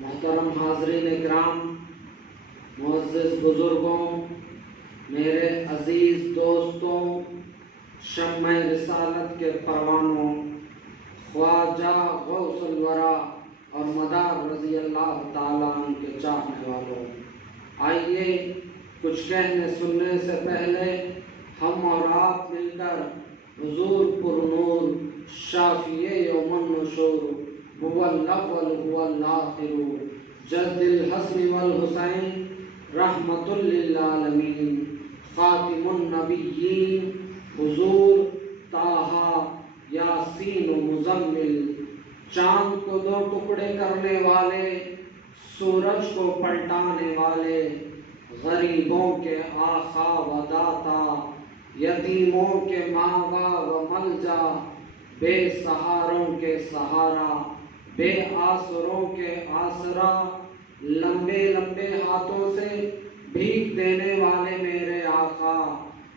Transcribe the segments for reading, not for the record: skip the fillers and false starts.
محترم حاضرین اکرام، معزز بزرگوں، میرے عزیز دوستوں، شمع رسالت کے پروانوں، خواجہ غوث الورا اور مدار رضی اللہ تعالیٰ عنہ کے چاہنے والوں، آئیے کچھ کہنے سننے سے پہلے ہم اور آپ مل کر حضور پر نور شافی یوم النشور هو الاول هو الآخر جد الحسن والحسین رحمت للعالمین خاتم النبیین حضور طٰہٰ یاسین و مزمل، چاند کو دو ٹکڑے کرنے والے، سورج کو پلٹانے والے، غریبوں کے آقا و داتا، یتیموں کے ماوا و ملجا، بے سہاروں کے سہارا، بے آسروں کے آسرا، لمبے لمبے ہاتھوں سے بھیک دینے والے میرے آقا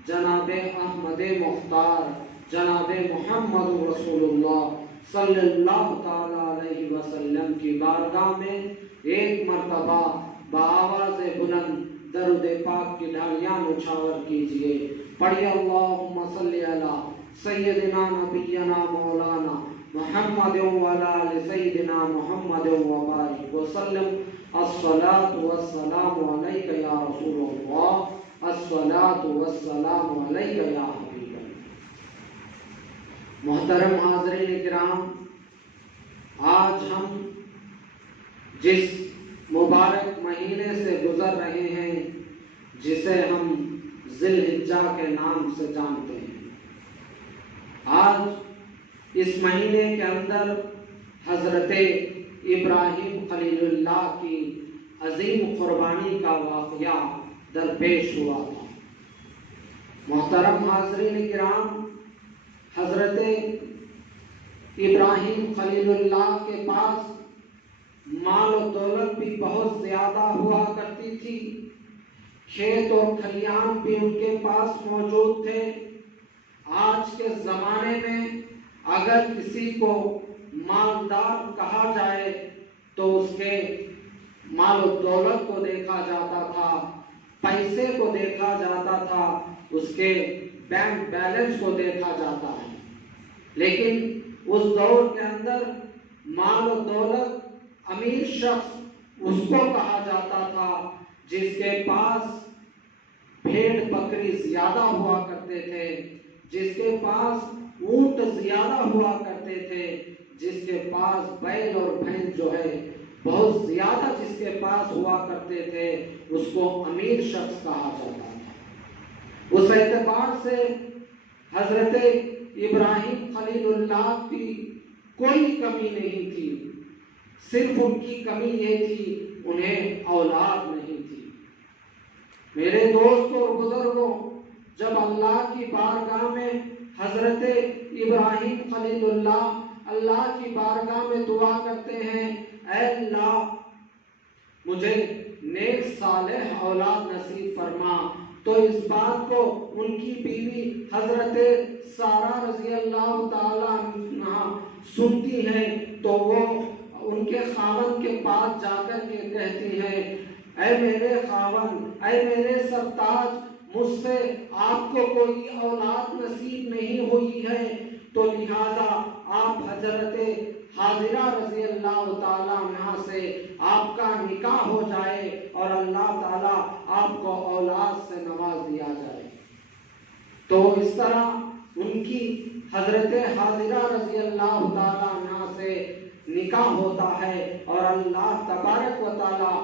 جناب احمد مختار، جناب محمد رسول اللہ صلی اللہ تعالی علیہ وسلم کی بارگاہ میں ایک مرتبہ بآواز بلند درود پاک کی ڈھالیاں نچھاور کیجئے۔ پڑھیے اللہم صلی علی سیدنا نبینا مولانا محمد وعلی آل سیدنا محمد وبارک وسلم۔ الصلاۃ والسلام علیک یا رسول اللہ، الصلاۃ والسلام علیک یا حبیب اللہ۔ محترم حاضرین کرام، آج ہم جس مبارک مہینے سے گزر رہے ہیں جسے ہم ذی الحجہ کے نام سے جانتے ہیں، آج اس مہینے کے اندر حضرت ابراہیم خلیل اللہ کی عظیم قربانی کا واقعہ درپیش ہوا تھا۔ محترم حاضرین کرام، حضرت ابراہیم خلیل اللہ کے پاس مال و دولت بھی بہت زیادہ ہوا کرتی تھی، کھیت اور کھلیان بھی ان کے پاس موجود تھے۔ آج کے زمانے میں اگر کسی کو مالدار کہا جائے تو اس کے مال و دولت کو دیکھا جاتا تھا، پیسے کو دیکھا جاتا تھا، اس کے بینک بیلنس کو دیکھا جاتا ہے۔ لیکن اس دور کے اندر مال و دولت، امیر شخص اس کو کہا جاتا تھا جس کے پاس بھیڑ بکری زیادہ ہوا کرتے تھے، جس کے پاس اونٹ زیادہ ہوا کرتے تھے، جس کے پاس بیل اور بھینس جو ہے بہت زیادہ جس کے پاس ہوا کرتے تھے، اس کو امیر شخص کہا جاتا تھا۔ اس اعتبار سے حضرت ابراہیم خلیل اللہ کی کوئی کمی نہیں تھی، صرف ان کی کمی یہ تھی انہیں اولاد نہیں تھی۔ میرے دوستوں اور بزرگوں، جب اللہ کی بارگاہ میں حضرت ابراہیم خلیل اللہ کی بارگاہ میں دعا کرتے ہیں، اے اللہ مجھے نیک صالح اولاد نصیب فرما، تو اس بات کو ان کی بیوی حضرت سارہ رضی اللہ تعالیٰ عنہا سنتی ہیں تو وہ ان کے خاوند کے پاس جا کر کے کہتی ہیں، اے میرے خاوند، اے میرے سرتاج، مجھ سے آپ کو کوئی اولاد نصیب نہیں ہوئی ہے، تو لہذا آپ حضرت حاضرہ رضی اللہ تعالیٰ عنہا سے آپ کا نکاح ہو جائے اور اللہ تعالیٰ آپ کو اولاد سے نواز دیا جائے۔ تو اس طرح ان کی حضرت حاضرہ رضی اللہ تعالیٰ عنہا سے نکاح ہوتا ہے اور اللہ تبارک و تعالیٰ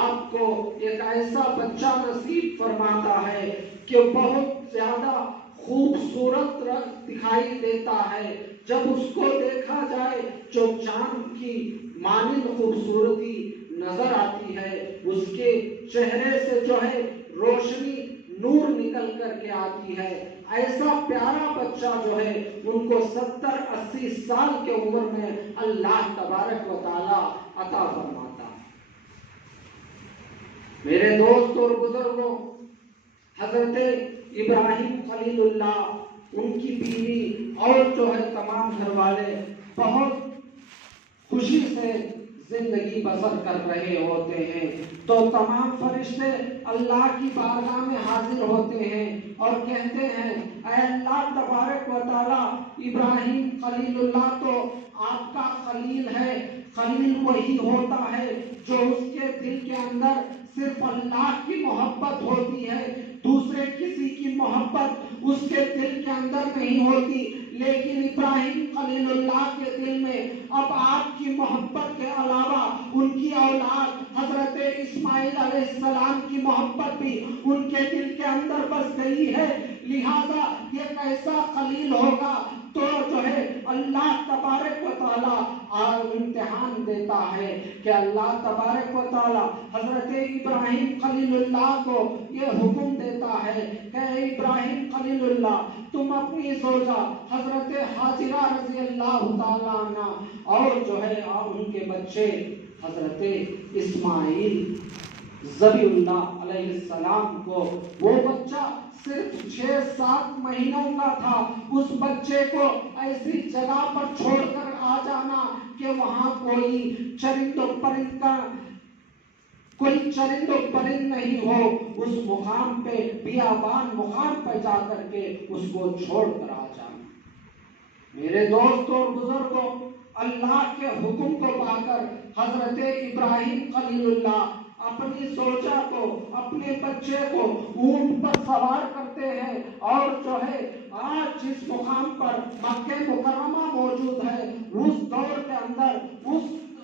آپ کو ایک ایسا بچہ نصیب فرماتا ہے کہ بہت زیادہ خوبصورت دکھائی دیتا ہے۔ جب اس کو دیکھا جائے جو چاند کی مانند خوبصورتی نظر آتی ہے، اس کے چہرے سے جو ہے روشنی نور نکل کر کے آتی ہے۔ ایسا پیارا بچہ جو ہے ان کو 70-80 سال کے عمر میں اللہ تبارک و تعالیٰ عطا فرماتا ہے۔ میرے دوست اور بزرگوں، حضرت ابراہیم خلیل اللہ، ان کی بیوی اور جو ہے تمام گھر والے بہت خوشی سے زندگی بسر کر رہے ہوتے ہیں تو تمام فرشتے اللہ کی بارگاہ میں حاضر ہوتے ہیں اور کہتے ہیں اے اللہ تبارک و تعالی، ابراہیم خلیل اللہ تو آپ کا خلیل ہے۔ خلیل وہی ہوتا ہے جو اس کے دل کے اندر صرف اللہ کی محبت ہوتی ہے، دوسرے کسی کی محبت اس کے دل کے اندر نہیں ہوتی۔ لیکن ابراہیم خلیل اللہ کے دل میں اب آپ کی محبت کے علاوہ ان کی اولاد حضرت اسماعیل علیہ السلام کی محبت بھی ان کے دل کے اندر بس گئی ہے۔ لہذا یہ کیسا خلیل ہوگا؟ تو جو ہے اللہ تبارک و تعالی امتحان دیتا ہے کہ اللہ تبارک و تعالی حضرت ابراہیم خلیل اللہ کو یہ حکم دیتا ہے کہ اے ابراہیم خلیل اللہ، تم اپنی زوجہ حضرت حاجرہ رضی اللہ تعالیٰ عنہ اور جو ہے ان کے بچے حضرت اسماعیل ذبیح اللہ علیہ السلام کو، وہ بچہ صرف 6-7 مہینوں کا تھا، اس بچے کو ایسی جگہ پر چھوڑ کر آ جانا کہ وہاں کوئی چرند و پرند نہیں ہو، اس مقام پہ بیابان مقام پہ جا کر کے اس کو چھوڑ کر آ جانا۔ میرے دوستوں اور بزرگوں، اللہ کے حکم کو پا کر حضرت ابراہیم خلیل اللہ اپنی زوجہ کو، اپنے بچے کو اونٹ پر سوار کرتے ہیں اور جو ہے آج جس مقام پر مکہ مکرمہ موجود ہے، اس دور کے اندر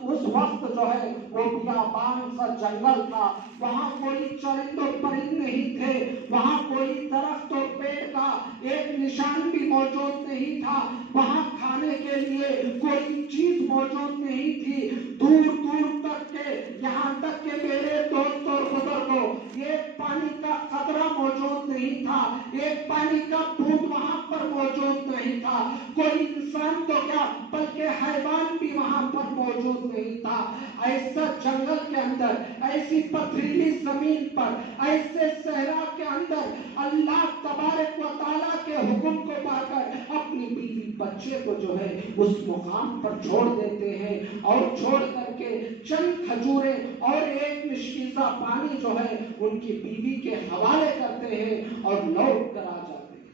اس وقت جو ہے وہ بیابان سا جنگل تھا، وہاں کوئی چرند و پرند نہیں تھے، وہاں کوئی درخت و پیڑ کا ایک نشان بھی موجود نہیں تھا، وہاں کھانے کے لیے کوئی چیز موجود نہیں تھی، دور دور تک کے، یہاں تک کہ میرے دوست اور بزرگوں، ایک پانی کا قطرہ موجود نہیں تھا، ایک پانی کا بوند وہاں پر موجود نہیں تھا، کوئی انسان تو کیا بلکہ حیوان بھی وہاں پر موجود نہیں تھا۔ ایسا جنگل کے اندر، ایسی پتھریلی زمین پر، ایسے صحرا کے اندر اللہ تبارک و تعالیٰ کے حکم کو پا کر اپنی بیوی بچے کو جو ہے اس مقام پر چھوڑ دیتے ہیں اور چھوڑ کر کے چند کھجوریں اور ایک مشکیزہ پانی جو ہے ان کی بیوی کے حوالے کرتے ہیں اور لوٹ کر آ جاتے ہیں۔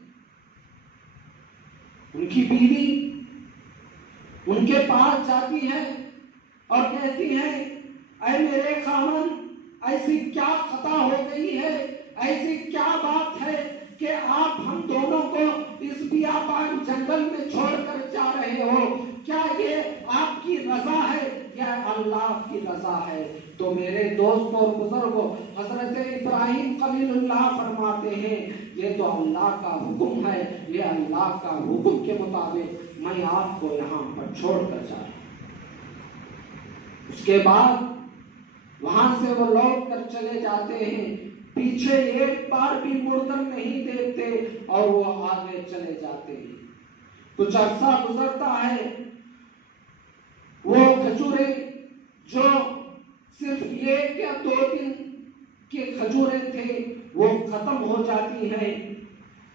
ان کی بیوی ان کے پاس جاتی ہے اور کہتی ہے اے میرے خاوند، ایسی کیا خطا ہو گئی ہے، ایسی کیا بات ہے کہ آپ ہم دونوں کو اس بیابان جنگل میں چھوڑ کر جا رہے ہو؟ کیا یہ آپ کی رضا ہے یا اللہ کی رضا ہے؟ تو میرے دوستوں اور بزرگوں، حضرت ابراہیم خلیل اللہ فرماتے ہیں یہ تو اللہ کا حکم ہے، یہ اللہ کا حکم کے مطابق میں آپ کو یہاں پر چھوڑ کر جا رہا ہوں۔ اس کے بعد وہاں سے وہ لوٹ کر چلے جاتے ہیں، پیچھے ایک بار بھی مڑ کر نہیں دیکھتے اور وہ آگے چلے جاتے ہیں۔ کچھ عرصہ گزرتا ہے، وہ کھجوریں جو صرف 1 یا 2 دن کے کھجوریں تھے وہ ختم ہو جاتی ہیں،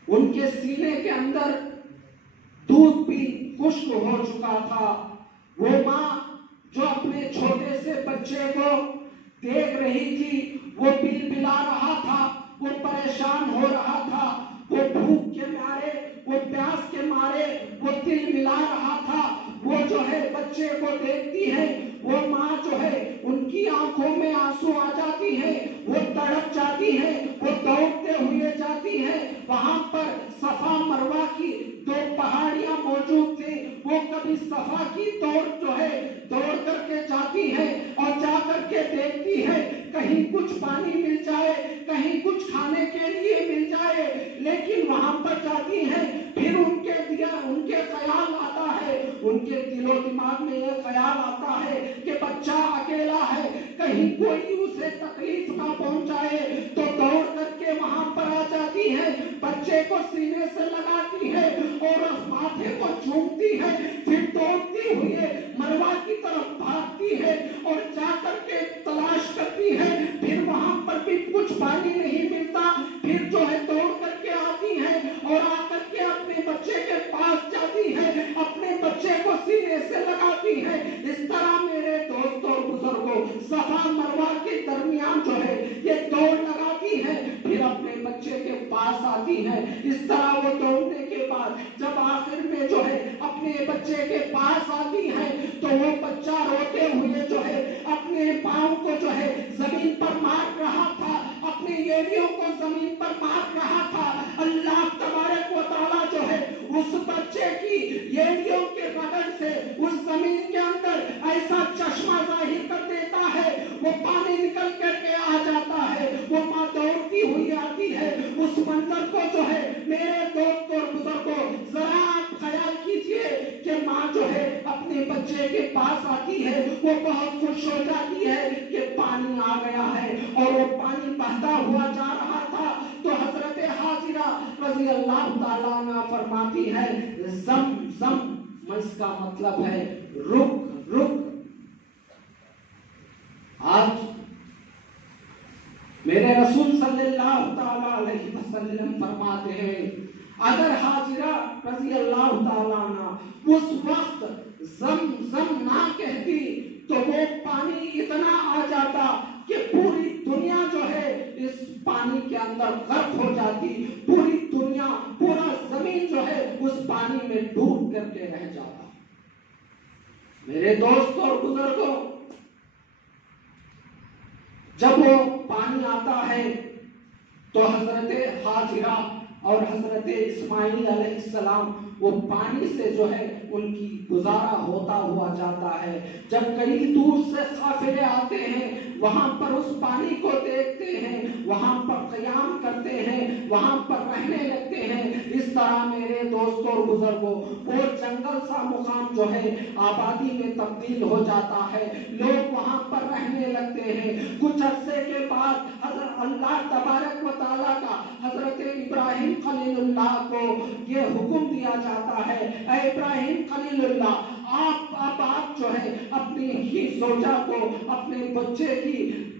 ان کے سینے کے اندر دودھ بھی خشک ہو چکا تھا۔ وہ ماں جو اپنے چھوٹے سے بچے کو دیکھ رہی تھی، وہ بلبلا رہا تھا، وہ پریشان ہو رہا تھا، وہ بھوک کے مارے، وہ پیاس کے مارے وہ دل ملا رہا تھا۔ وہ جو ہے بچے کو دیکھتی ہے، وہ ماں جو ہے ان کی آنکھوں میں آنسو آ جاتی ہے، وہ تڑپ جاتی ہے، وہ دوڑتے ہوئے جاتی ہے۔ وہاں پر صفا مروہ کی 2 پہاڑیاں موجود تھیں، وہ کبھی صفا کی جو ہے دوڑ کر کے جاتی ہے اور جا کر کے دیکھتی ہے کہیں کچھ پانی مل جائے، کہیں کچھ کھانے کے لیے مل جائے، لیکن وہاں پر جاتی ہے پھر ان کے خیال آتا ہے، ان کے دل و دماغ میں یہ خیال آتا ہے کہ بچہ اکیلا ہے، کہیں کوئی اسے تکلیف نہ پہنچائے، تو دوڑ کر کے وہاں پر آ جاتی ہے، بچے کو سینے سے لگاتی ہے اور اس ماتھے کو چومتی ہے، پھر دوڑتی ہوئے مروہ کی طرف بھاگتی ہے اور جا کر کے تلاش کرتی ہے، پھر وہاں پر بھی کچھ پانی نہیں ملتا، پھر جو ہے دوڑ کر کے آتی ہے اور آ کر کے اپنے بچے کے پاس جاتی ہے، اپنے بچے کو سینے سے لگاتی ہے۔ اس طرح میرے دوستوں बच्चे के पास आती है तो वो बच्चा रोते हुए जो है अपने पाँव को जो है जमीन पर मार रहा था, अपने एड़ियों को जमीन पर मार रहा था। अल्लाह तबारक व तआला जो है उस बच्चे की एड़ियों के रगड़ से उस जमीन के अंदर ऐसा चश्मा जाहिर कर देता है, वो पानी निकल करके आ जाता है, वो माँ दौड़ती हुई आती है। उस मंजर को जो है मेरे दोस्त और बुजुर्गों, जरा आप ख्याल कीजिए कि माँ जो है अपने बच्चे के पास आती है, वो बहुत खुश हो जाती है कि पानी आ गया है, और वो पानी बहता हुआ जा रहा था। तो हजरत हाजिरा रजी अल्लाह ताला अन्हा फरमाती है जम जम, इसका मतलब है रुक रुक। आज मेरे रसूल सल्लल्लाहु ताला अलैहि वसल्लम फरमाते हैं अगर हाजिरा रजी अल्लाह ताला अन्हा उस वक्त जम जम ना कहती तो वो पानी इतना आ जाता कि पूरी दुनिया जो है इस पानी के अंदर गर्क हो जाती, पूरी दुनिया, पूरा जमीन जो है उस पानी में डूब करके रह जाता। मेरे दोस्त और बुजुर्गों, जब वो पानी आता है तो हजरत हाजिरा और हजरत इस्माइल अलैहिस्सलाम वो पानी से जो है उनकी गुजारा होता हुआ जाता है। जब कई दूर से काफिले आते हैं, वहां पर उस पानी को देखते हैं, वहां पर क़याम करते हैं, वहां पर रहने लगते हैं। इस तरह मेरे दोस्तों और बुजुर्गों, वो जंगल सा मुकाम जो है आबादी में तब्दील हो जाता है, लोग वहां पर रहने लगते हैं। कुछ अरसे के बाद अल्लाह तबारक व तआला का हजरत इब्राहिम खलीलुल्लाह को ये हुक्म दिया जाता है, ऐ इब्राहिम खलीलुल्लाह, आप जो है अपनी ही जोजा को, अपने बच्चे की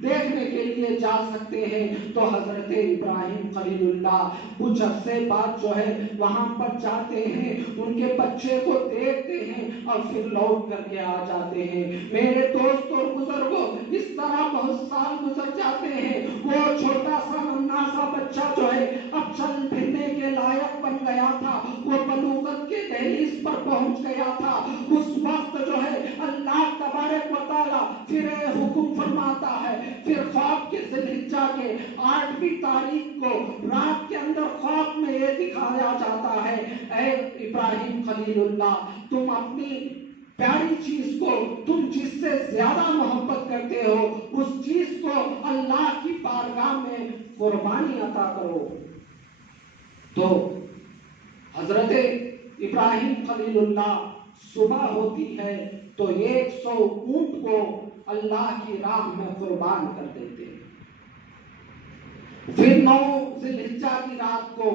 देखने के लिए जा सकते हैं। तो हजरत इब्राहिम खलीलुल्लाह कुछ अरसे बाद जो है वहां पर जाते हैं, उनके बच्चे को देखते हैं और फिर लौट करके आ जाते हैं। मेरे दोस्त और बुजुर्गों, इस तरह बहुत साल गुजर जाते हैं। वो छोटा सा नन्हा सा बच्चा जो है अब चल फिरने के लायक बन गया था, वो बलूगत के दहलीज पर पहुंच गया था। उस वक्त जो है अल्लाह तबारक व तआला फिर हुक्म फरमाता है, फिर ख्वाब के ज़िलहिज्जा के 8वीं तारीख को रात के अंदर ख्वाब में ये दिखाया जाता है, ऐ इब्राहिम खलीलुल्लाह, तुम अपनी प्यारी चीज को, तुम जिससे ज्यादा मोहब्बत करते हो, उस चीज को अल्लाह की बारगाह में कुर्बानी अता करो। तो हजरत इब्राहिम खलीलुल्लाह सुबह होती है तो 100 ऊंट को अल्लाह की राह में कुर्बान कर देते हैं। फिर 9 ज़िलहिज्जा की रात को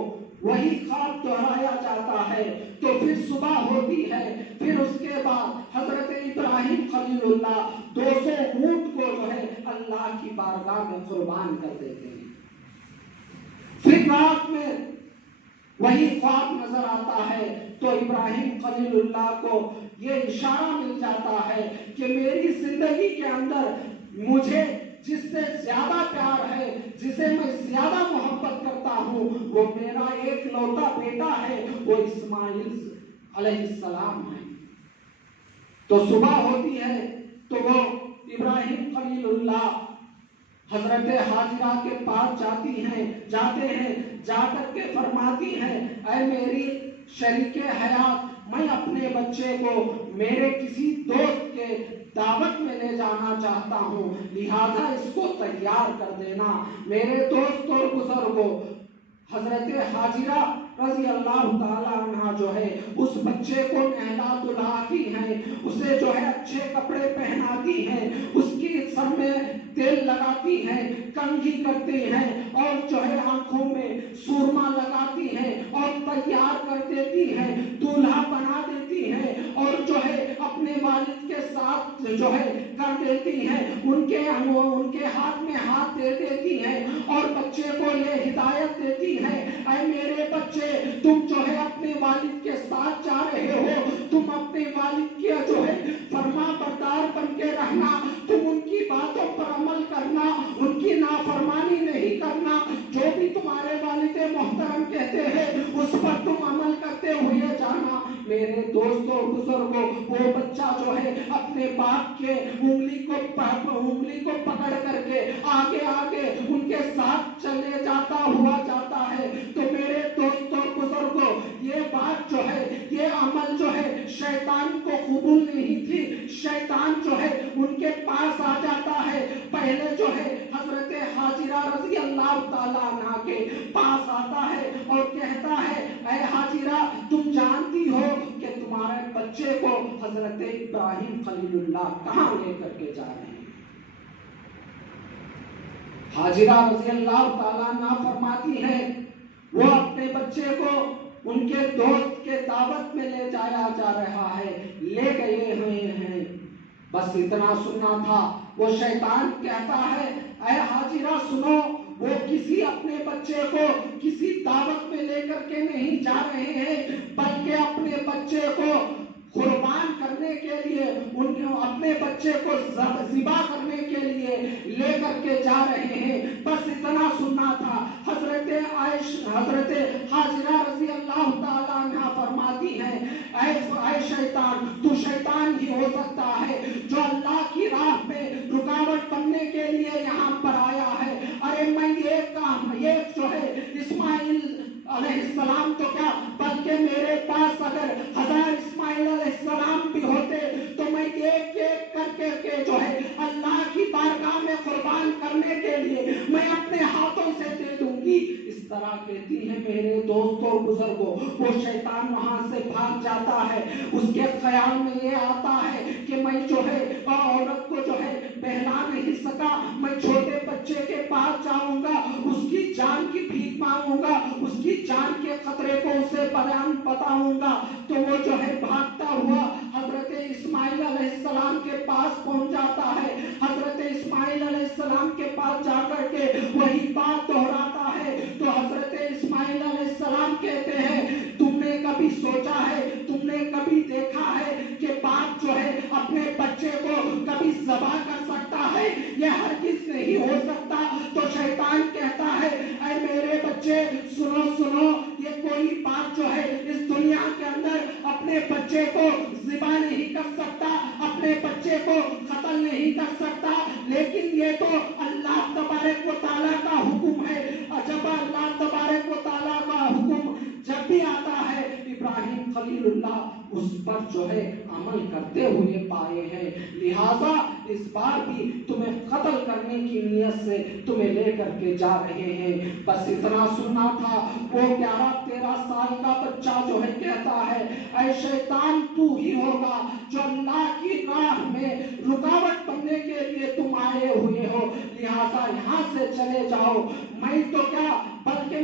वही ख्वाब दोहराया जाता है। तो फिर सुबह होती है, फिर उसके बाद हजरत इब्राहिम खलीलुल्लाह 200 ऊंट को जो है अल्लाह की बारगाह में कुर्बान कर देते हैं। फिर रात में वही ख्वाब नजर आता है तो इब्राहिम खलीलुल्लाह को ये इशारा मिल जाता है कि मेरी जिंदगी के अंदर मुझे जिससे ज्यादा प्यार है, जिसे मैं ज्यादा मोहब्बत करता हूँ, वो मेरा एक लौता बेटा है, वो इस्माइल अलैहिस्सलाम है। तो सुबह होती है तो वो इब्राहिम खलीलुल्लाह हजरत हाजिरा के पास जाते हैं, जाकर के फरमाती हैं, ऐ मेरी शरीके हयात, मैं अपने बच्चे को मेरे किसी दोस्त के दावत में ले जाना चाहता हूँ, लिहाजा इसको तैयार कर देना। मेरे दोस्त और बुजुर्गों, हजरत हाजिरा रजी अल्लाह ताला अन्हा जो है उस बच्चे को नहला धुलाती हैं, उसे जो है अच्छे कपड़े पहनाती हैं, उसकी सर में तेल लगाती हैं, कंघी करती हैं और जो है आंखों में सुरमा लगाती हैं और तैयार कर देती हैं, दूल्हा बना देती हैं और जो है अपने वालिद के साथ जो है कर देती हैं, उनके हाथ में हाथ दे देती हैं और बच्चे को ये हिदायत देती हैं, ऐ मेरे बच्चे, तुम जो है अपने वालिद के साथ जा रहे हो, तुम अपने वालिद की जो है फरमा बरदार बन के रहना, तुम उनकी बातों पर अमल करना, उनकी नाफरमानी नहीं करना, जो भी तुम्हारे वालिद मोहतरम कहते हैं उस पर तुम अमल करते हुए जाना। मेरे दोस्तों बुजुर्गों, वो बच्चा जो है अपने बाप के उंगली को पकड़ करके आगे आगे उनके साथ चले जाता है। तो मेरे दोस्तों बुजुर्गों, ये बात जो है, ये अमल जो है शैतान को कबूल नहीं थी। शैतान जो है उनके पास आ जाता है। पहले जो है हजरत हाजिरा रज़ी अल्लाह ताला अन्हा के पास आता है और कहता है, ऐ हाजिरा, तुम जानती हो कि तुम्हारे बच्चे को हजरत इब्राहिम खलीलुल्लाह कहाँ लेकर के जा रहे हैं? हाजिरा रज़ी अल्लाह ताला अन्हा फरमाती है, वो अपने बच्चे को उनके दोस्त के दावत में ले जाया जा रहा है, ले गए हुए हैं। बस इतना सुनना था। वो शैतान कहता है, ऐ हाजिरा सुनो, वो किसी अपने बच्चे को किसी दावत में लेकर के नहीं जा रहे हैं, बल्कि अपने बच्चे को कुर्बान करने के लिए, उनके अपने बच्चे को ज़िबा करने के लिए लेकर के जा रहे हैं। बस इतना सुनना था। हजरत हाजिरा रज़ी अल्लाह ताला अन्हा फरमाती हैं, ऐ शैतान, तू शैतान ही हो सकता है जो अल्लाह की राह में रुकावट बनने के लिए यहाँ पर आया है। अरे मैं ये जो है इस्माइल अलैहिस्सलाम तो क्या, बल्कि मेरे पास अगर 1000 इस्माइल अलैहिस्सलाम भी होते तो मैं एक एक करके जो है अल्लाह की बारगाह में कुर्बान करने के लिए मैं अपने हाथों से दे दूंगी। इस तरह कहती है मेरे दोस्तों बुजुर्गों। वो शैतान वहां से भाग जाता है। उसके ख्याल में ये आता है कि मैं जो है औरत को जो है बहला नहीं सका, मैं छोटे बच्चे के पास जाऊंगा, उसकी जान की भीख मांगूंगा, उसकी जान के खतरे को उसे बताऊंगा। तो वो जो है भागता हुआ हजरत इस्माइल अलैहिस्सलाम के पास पहुंच जाता है। हजरत इस्माइल अलैहिस्सलाम के पास जाकर के वही बात दोहराता है। तो हजरत इस्माइल अलैहिस्सलाम कहते हैं, तुमने कभी सोचा है, तुमने कभी देखा है कि बाप जो है अपने बच्चे को कभी ज़बा कर सकता है? यह हरगिज़ नहीं हो सकता। तो शैतान कहता है, ऐ मेरे बच्चे सुनो सुनो, ये कोई बाप जो है इस दुनिया के अंदर अपने बच्चे को ज़िबा नहीं कर सकता, अपने बच्चे को कत्ल नहीं कर सकता, लेकिन ये तो अल्लाह तबारक व तआला का हुक्म है। जब अल्लाह तबारक व तआला का हुक्म जब भी आता है, इब्राहिम खलीलुल्लाह उस पर जो है अमल करते हुए पाए हैं। लिहाजा इस बार भी तुम्हें कत्ल करने की नियत से तुम्हें लेकर के जा रहे हैं। बस इतना सुनना था। वो 11-13 साल का बच्चा जो है कहता है, ऐ शैतान, तू ही होगा जो अल्लाह की राह में रुकावट बनने के लिए तुम आए हुए हो, लिहाजा यहाँ से चले जाओ। मैं तो क्या, बल्कि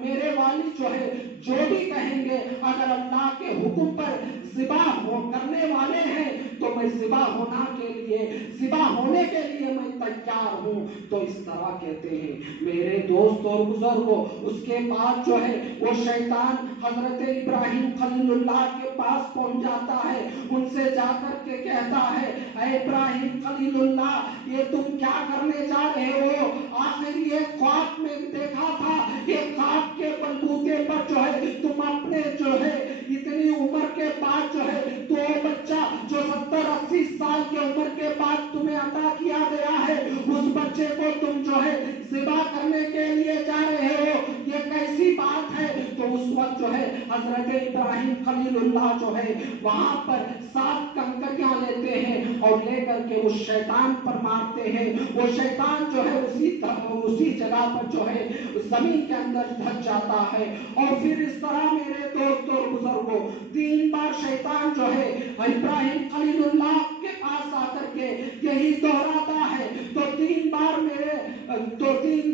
मेरे वालिद जो है जो भी कहेंगे, अगर अल्लाह के हुक्म पर ज़िबा करने वाले हैं तो मैं ज़िबा होने के लिए मैं तैयार हूँ। तो इस तरह कहते हैं मेरे दोस्त और बुजुर्गों। उसके बाद जो है वो शैतान हजरत इब्राहिम खलीलुल्लाह के पास पहुंच जाता है। उनसे जाकर के कहता है, ऐ इब्राहिम खलीलुल्लाह, ये तुम क्या करने जा रहे हो? आखिर ये ख्वाब में देखा था, ये ख्वाब के बलबूते पर जो है तुम अपने जो है इतनी उम्र के बाद जो है तो बच्चा जो 70-80 साल की उम्र के बाद तुम्हें अता किया गया है, उस बच्चे को तुम जो है ज़िबा करने के लिए जा रहे हो, ये कैसी बात है? तो उस वक्त जो है हजरत इब्राहिम खलीलुल्लाह जो है वहां पर 7 कंकरियां लेते हैं और लेकर के उस शैतान पर मारते हैं। वो शैतान जो है उसी जगह पर जो है जमीन के अंदर धस जाता है। और फिर इस तरह मेरे दोस्तों और बुजुर्गों 3 बार शैतान जो है इब्राहिम खलीलुल्लाह के पास आकर के यही दोहराता है। तो 3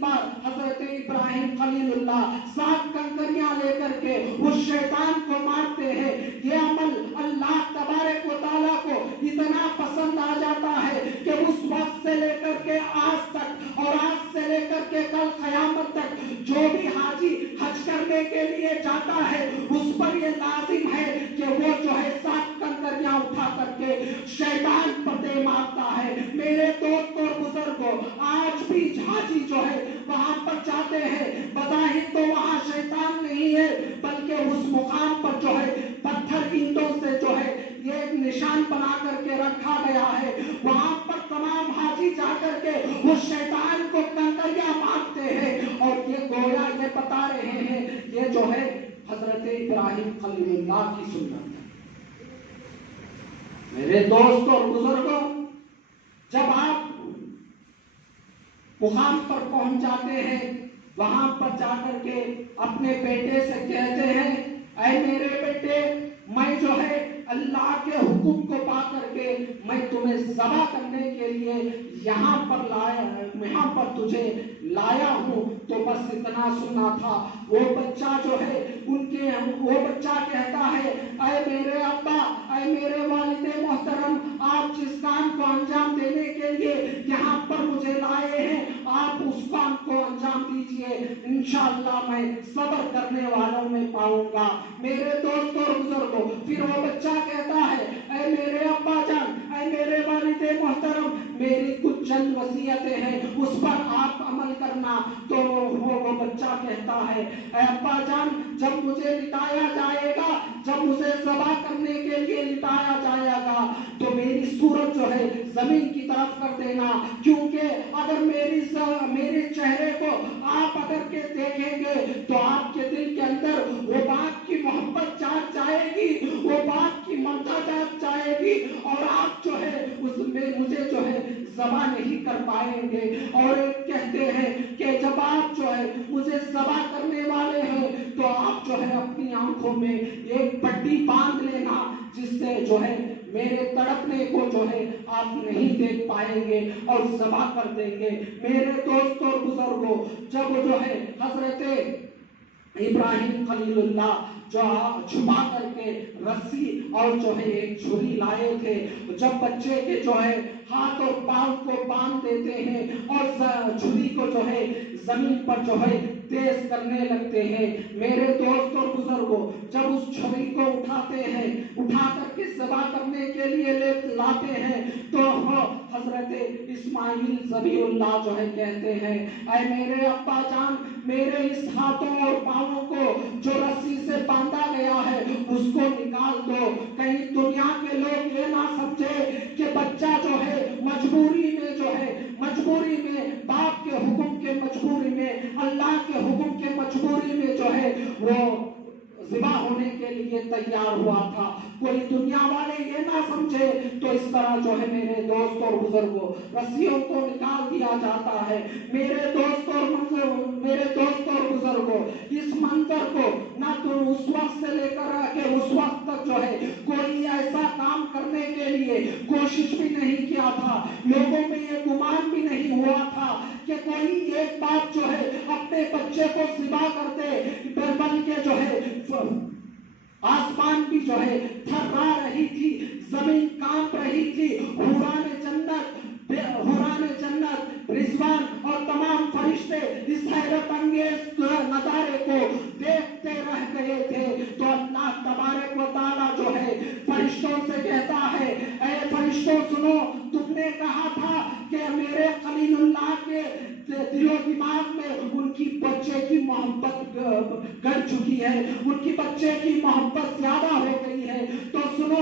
बार हजरत इब्राहिम खलीलुल्लाह 7 कंकरियां लेकर के उस शैतान को मारते हैं। ये अमल अल्लाह तबारक व तआला को इतना पसंद आ जाता है कि उस वक्त से लेकर के आज तक और आज से लेकर के कल क़यामत तक जो भी हाजी हज करने के लिए जाता है उस पर ये लाजिम है कि वो जो है 7 कंकरियां उठा करके शैतान पर दे मारता है। मेरे दोस्त और बुजुर्ग बुजुर्गों, आज भी हाजी जो है वहां पर जाते हैं, बज़ाहिर तो वहां शैतान नहीं है, बल्कि उस मुकाम पर जो है पत्थर ईंटों से जो है ये एक निशान बना करके रखा गया है। वहां पर तमाम हाजी जाकर के उस शैतान को कंकरियां मारते हैं और ये गोया ये बता रहे हैं, ये जो है हजरत इब्राहिम खलीलुल्लाह की सुन्नत है। मेरे दोस्त और बुजुर्गों, जब आप मुकाम पर पहुंच जाते हैं, वहां पर जाकर के अपने बेटे से कहते हैं, ऐ मेरे बेटे, मैं जो है अल्लाह के हुक्म को पा करके मैं तुम्हें ज़बह करने के लिए यहाँ पर तुझे लाया हूँ। तो बस इतना सुनना था। वो बच्चा जो है वो बच्चा कहता है, ऐ मेरे अब्बा, ऐ मेरे वालिदे मोहतरम, आप जिस काम को अंजाम देने के लिए यहाँ पर मुझे लाए हैं, आप उस काम को अंजाम दीजिए, इंशाअल्लाह मैं सब्र करने वालों में पाऊंगा। मेरे दोस्तों और बुजुर्गों, फिर वो बच्चा कहता है, ऐ मेरे अब्बा जान, ऐ मेरे वालिदे मोहतरम, मेरी कुछ चंद वसीयतें हैं, उस पर आप अमल करना। तो वो बच्चा कहता है, ऐ अब्बा जान, जब मुझे लिटाया जाएगा, जब मुझे ज़बह करने के लिए लिटाया जाएगा, तो मेरी सूरत जो है जमीन की तरफ कर देना, क्योंकि अगर मेरे चेहरे को आप अगर के देखेंगे तो आपके दिल के अंदर वो बाप की मोहब्बत जाग जाएगी, वो बाप की ममता जाग जाएगी, और आप जो है उसमें मुझे जो है ज़बह नहीं कर पाएंगे। और कहते हैं कि जब आप जो है मुझे ज़बह करने वाले हैं, तो आप जो है अपनी आंखों में एक पट्टी बांध लेना, जिससे जो है मेरे तड़पने को जो है आप नहीं देख पाएंगे और ज़बह कर देंगे। मेरे दोस्तों और बुजुर्गों, जब जो है हजरत इब्राहिम खलीलुल्लाह जो छुपा करके रस्सी और जो है एक छुरी लाए थे, जब बच्चे के जो है हाथ और पांव को बांध देते हैं और छुरी को जो है जमीन पर जो है तेज करने लगते हैं। मेरे दोस्त और बुजुर्गों, जब उस छुरी को उठाते हैं, उठा करके ज़बह करने के लिए लाते हैं, तो हजरत इस्माइल ज़बीहुल्लाह जो है कहते हैं, ऐ मेरे अब्बा जान, मेरे इस हाथों और पांवों को जो रस्सी से बांधा गया है उसको निकाल दो, कहीं दुनिया के लोग ये ना समझे कि बच्चा जो है मजबूरी में बाप के हुक्म के मजबूरी में, अल्लाह के हुक्म के मजबूरी में जो है वो ज़िबा होने के लिए तैयार हुआ था, कोई दुनिया वाले ये ना समझे। तो इस तरह जो है मेरे दोस्त और बुजुर्गों, रस्सियों को निकाल दिया जाता है। मेरे दोस्त और बुजुर्गों, इस मंजर को ना तो उस वक्त से लेकर के उस वक्त तक जो है कोई ऐसा काम करने के लिए कोशिश भी नहीं किया था, लोगों में ये गुमान भी नहीं हुआ था कि कोई एक बाप जो है अपने बच्चे को ज़िबा करते, बन के जो है आसमान भी जो है थर्रा रही थी, जमीन कांप रही थी, हुराने जन्नत, रिजवान और तमाम फरिश्ते इस हैरत अंगेज नजारे को देखते रह गए थे। तो अल्लाह तबारक व तआला जो है फरिश्तों से कहता है, ऐ फरिश्तों सुनो, तुमने कहा था कि मेरे खलीलुल्लाह के दिलो दिमाग में उनकी बच्चे की मोहब्बत गड़ चुकी है, उनकी बच्चे की मोहब्बत ज्यादा हो गई है। तो सुनो,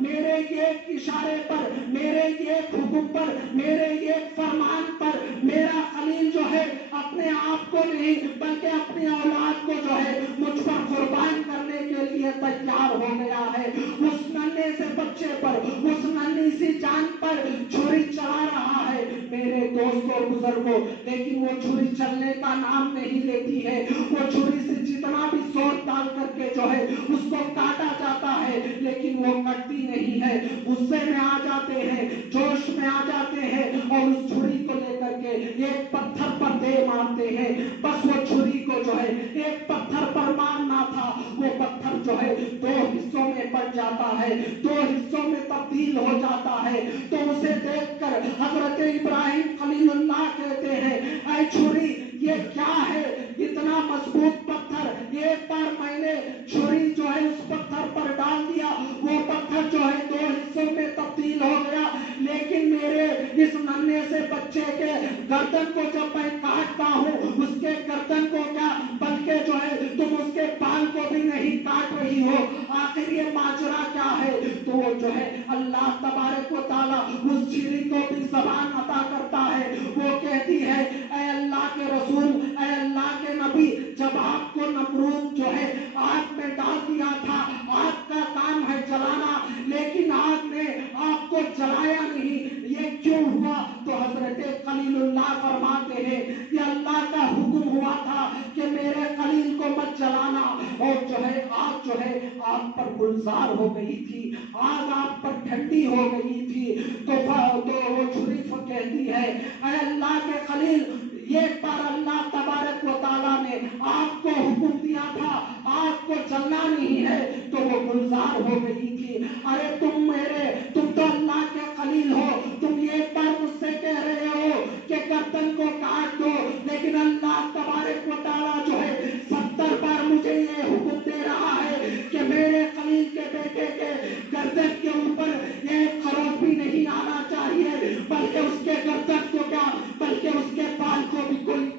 मेरे एक इशारे पर, मेरे एक हुक्म पर, मेरे एक फरमान पर मेरा खलील जो है अपने आप को नहीं बल्कि अपनी औलाद को जो है मुझ पर कुर्बान करने के लिए तैयार हो गया है। उस नन्हे से बच्चे पर, उस नन्ही सी जान पर छुरी चला रहा है। मेरे दोस्तों और बुजुर्गों, लेकिन वो छुरी चलने का नाम नहीं लेती है। वो छुरी से जितना भी जोर डाल करके जो है उसको काटा जाता है, लेकिन वो कटती नहीं है। गुस्से में आ जाते हैं, जोश में आ जाते हैं और उस छुरी को लेकर के एक पत्थर पर दे मारते हैं। बस वो छुरी को जो है एक पत्थर पर मारना था, वो पत्थर जो है दो हिस्सों में बट जाता है, दो हिस्सों में तब्दील हो जाता है। तो उसे देखकर हजरत इब्राहिम खलीलुल्लाह कहते हैं, ऐ छुरी, ये क्या है, इतना मजबूत पत्थर। एक बार मैंने छुरी जो है उस पत्थर पर डाल दिया, वो पत्थर जो है दो हिस्सों में तब्दील तब्दील हो गया, लेकिन मेरे इस नन्हे से बच्चे के गर्दन को जब मैं काटता हूँ, उसके गर्दन को क्या बल्कि जो है तुम उसके बाल को भी नहीं काट रही हो। आखिर ये माजरा क्या है? तो वो जो है अल्लाह तबारक व तआला उस चिड़ी को भी ज़बान अता करता है। वो कहती है, ऐ अल्लाह के रसूल, ऐ अल्लाह के नबी, जब आपको नमरूद जो है आग में डाल दिया था, आग का काम है जलाना, लेकिन आग ने आपको जलाया नहीं, ये क्यों हुआ? तो हजरत खलीलुल्लाह फरमाते हैं कि अल्लाह का हुक्म हुआ था कि मेरे खलील को मत जलाना। और जो है आग पर गुलजार हो गई थी, आग पर ठंडी हो गई थी। तो वो छुरी कहती है, ऐ अल्लाह के खलील, एक बार अल्लाह तबारक व तआला ने आपको हुक्म दिया था, आग को जलना नहीं है, तो वो गुलजार हो गई थी। अरे तुम तो अल्लाह के खलील हो, तुम एक बार मुझसे कह रहे हो कि गर्दन को काट दो, लेकिन अल्लाह तबारक व तआला जो है 70 बार मुझे ये हुक्म दे रहा है कि मेरे खलील के बेटे के गर्दन के ऊपर एक खरोच भी नहीं आना चाहिए, बल्कि उसके गर्दन को क्या, बल्कि उसके बाल को भी कोई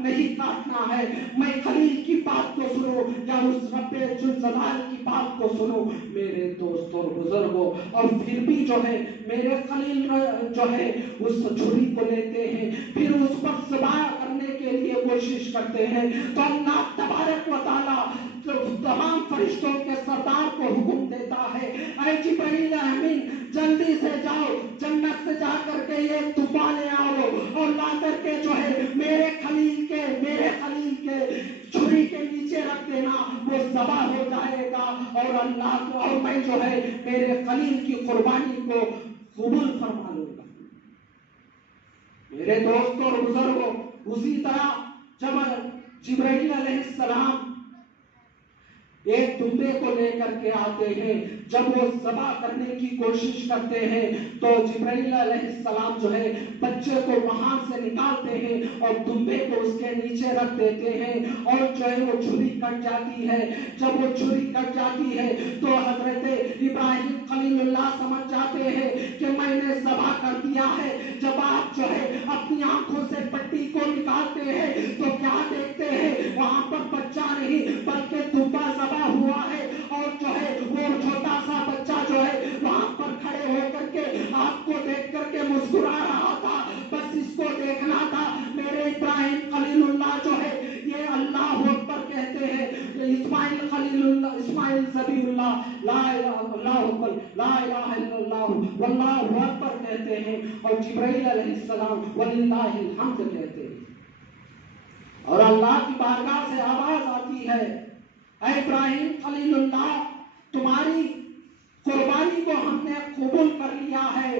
नहीं काटना है। मैं खलील की बात को सुनो या उस रब्बे जुल जलाल की बात को सुनो मेरे दोस्तों और बुजुर्गों। और फिर भी जो है मेरे खलील जो है उस छुरी को लेते हैं, फिर उस पर ज़िबा करने के लिए कोशिश करते हैं। तो अल्लाह तबारक व तआला तमाम फरिश्तों के सरदार को हुक्म देता है, ऐ जिब्रील अमीन, जल्दी से जाओ, जन्नत से जा करके ये तूफान ले आओ और ला करके जो है मेरे खलील के छुरी के नीचे रख देना, वो ज़बा हो जाएगा और अल्लाह को और मैं जो है मेरे खलील की कुर्बानी को कबूल फरमा लूंगा। मेरे दोस्तों और बुजुर्गों, उसी तरह जब जिब्रील अलैहिस्सलाम एक दुम्बे को लेकर के आते हैं, जब वो ज़बा करने की कोशिश करते हैं, तो जिब्रील अलैहिस्सलाम जो है बच्चे को वहां से निकालते हैं और दुम्बे को उसके नीचे रख देते हैं और जो है वो छुरी कट जाती है। जब वो छुरी कट जाती है तो हजरत इब्राहिम खलीलुल्लाह समझ जाते हैं कि मैंने ज़बा कर दिया है। जब आप जो है अपनी आंखों से पट्टी को निकालते हैं तो क्या देखते हैं? वहां पर बच्चा नहीं बल्कि दुम्बा ज़बा हुआ है और जो है वो छोटा सा बच्चा जो है वहां पर खड़े होकर के आपको देख करके मुस्कुरा रहा था। बस इसको देखना था। मेरे इब्राहिम खलीलुल्लाह जो है ये अल्लाह अकबर कहते हैं, इस्माइल खलीलुल्लाह, इस्माइल ज़बीहुल्लाह, ला इलाहा इल्लल्लाह वल्लाहु अकबर कहते हैं और जिब्रील अलैहिस्सलाम वलिल्लाहिल हम्द कहते हैं। और अल्लाह की बारगाह से आवाज आती है, ऐ इब्राहिम खलीलुल्लाह, तुम्हारी कुर्बानी को हमने कबूल कर लिया है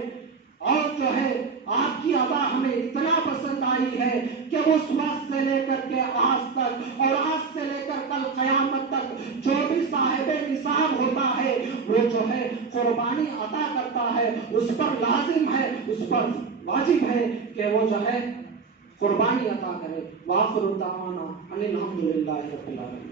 और जो है आपकी अदा हमें इतना पसंद आई है कि उस वक्त से लेकर के आज तक और आज से लेकर कल क़यामत तक जो भी साहिब निसाब होता है वो जो है कुर्बानी अदा करता है, उस पर लाजिम है, उस पर वाजिब है कि वो जो है कुर्बानी अदा करे। वाखिरु दावाना अनिल हम्दुलिल्लाहि रब्बिल आलमीन।